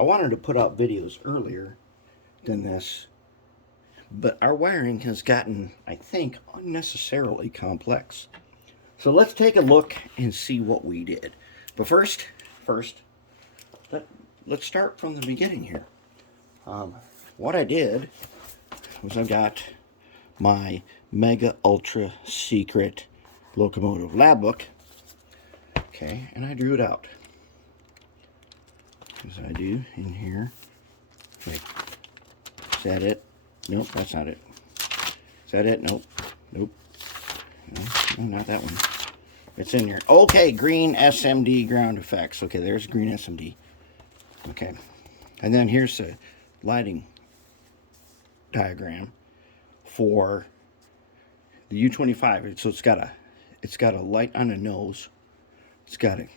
I wanted to put out videos earlier than this, but our wiring has gotten, I think, unnecessarily complex. So let's take a look and see what we did. But first, let's start from the beginning here. What I did was I got my mega ultra secret locomotive lab book. Okay, and I drew it out. As I do in here. Wait, is that it? Nope, that's not it. Is that it? Nope. Nope. No, not that one. It's in here. Okay, green SMD ground effects. Okay, there's green SMD. Okay. And then here's the lighting diagram for the U25. So it's got a light on the nose. It's got a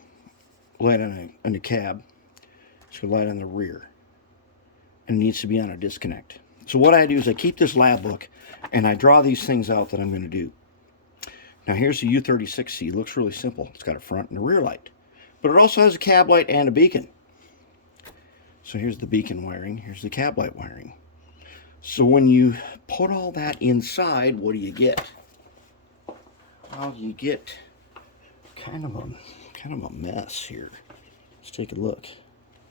light on the cab. It's got a light on the rear. And it needs to be on a disconnect. So what I do is I keep this lab book and I draw these things out that I'm going to do. Now here's the U36C. It looks really simple. It's got a front and a rear light. But it also has a cab light and a beacon. So here's the beacon wiring. Here's the cab light wiring. So when you put all that inside, what do you get? Well, you get kind of a mess here. Let's take a look.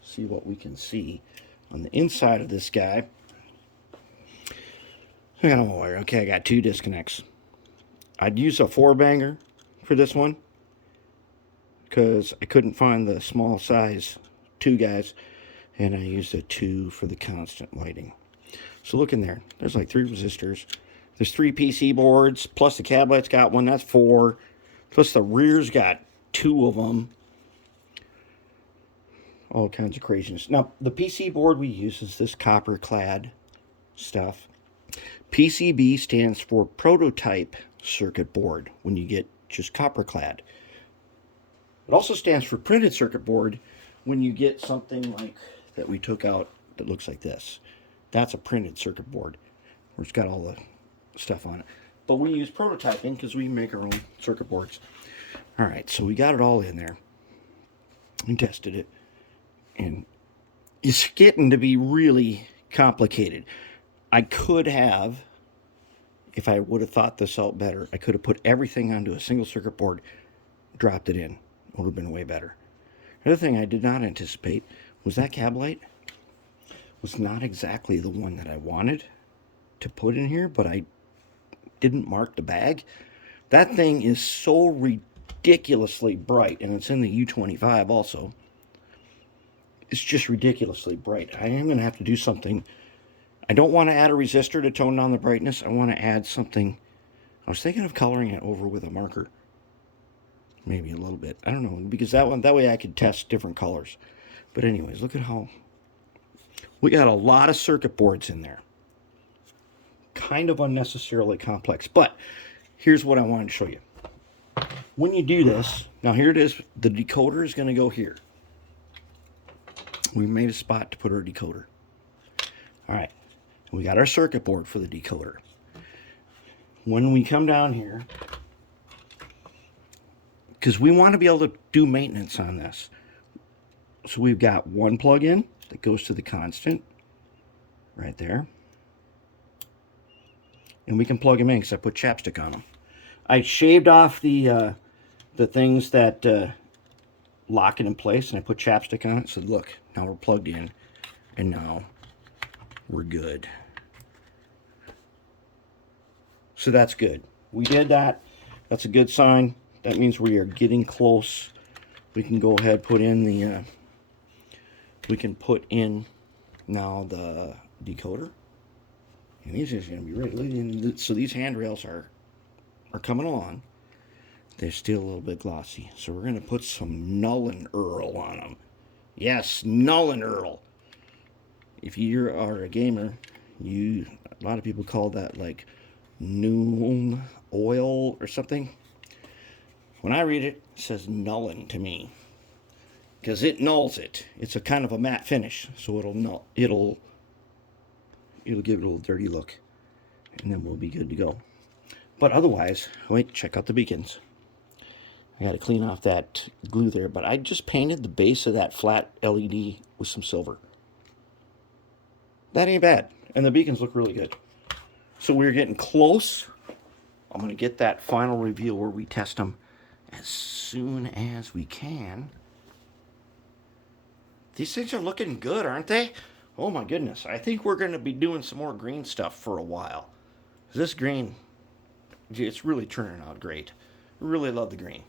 See what we can see on the inside of this guy. I got a wire. Okay, I got two disconnects. I'd use a 4-banger for this one because I couldn't find the small size 2 guys, and I used a 2 for the constant lighting. So look in there. There's like 3 resistors. There's 3 PC boards, plus the cab light's got 1. That's 4. Plus the rear's got 2 of them. All kinds of craziness. Now, the PC board we use is this copper-clad stuff. PCB stands for prototype circuit board when you get just copper-clad. It also stands for printed circuit board when you get something like that we took out that looks like this. That's a printed circuit board where it's got all the stuff on it. But we use prototyping because we make our own circuit boards. All right, so we got it all in there and tested it. And it's getting to be really complicated. I could have, if I would have thought this out better, I could have put everything onto a single circuit board, dropped it in. It would have been way better. The other thing I did not anticipate was that cab light was not exactly the one that I wanted to put in here, but I didn't mark the bag. That thing is so ridiculously bright, and it's in the U25 also. It's just ridiculously bright. I am going to have to do something. I don't want to add a resistor to tone down the brightness. I want to add something. I was thinking of coloring it over with a marker. Maybe a little bit. I don't know. Because that way I could test different colors. But anyways, look at how we got a lot of circuit boards in there. Kind of unnecessarily complex. But here's what I wanted to show you. When you do this, now here it is. The decoder is going to go here. We made a spot to put our decoder. All right. We got our circuit board for the decoder. When we come down here, because we want to be able to do maintenance on this. So we've got one plug-in that goes to the constant right there. And we can plug them in because I put chapstick on them. I shaved off the things that lock it in place, and I put chapstick on it. So look, now we're plugged in, and now we're good. So that's good. We did that. That's a good sign. That means we are getting close. We can go ahead, put in the we can put in now the decoder, and these are going to be ready. So these handrails are coming along. They're still a little bit glossy, so we're going to put some Null and Earl on them. Yes, Null and Earl. If you are a gamer, a lot of people call that like noon oil or something. When I read it, it says Nullin to me, because it nulls it. It's a kind of a matte finish, so it'll give it a little dirty look, and then we'll be good to go. But otherwise, wait, check out the beacons. I got to clean off that glue there, but I just painted the base of that flat LED with some silver. that ain't bad. And the beacons look really good. So we're getting close. I'm going to get that final review where we test them as soon as we can. These things are looking good, aren't they? Oh my goodness. I think we're going to be doing some more green stuff for a while. This green, it's really turning out great. I really love the green.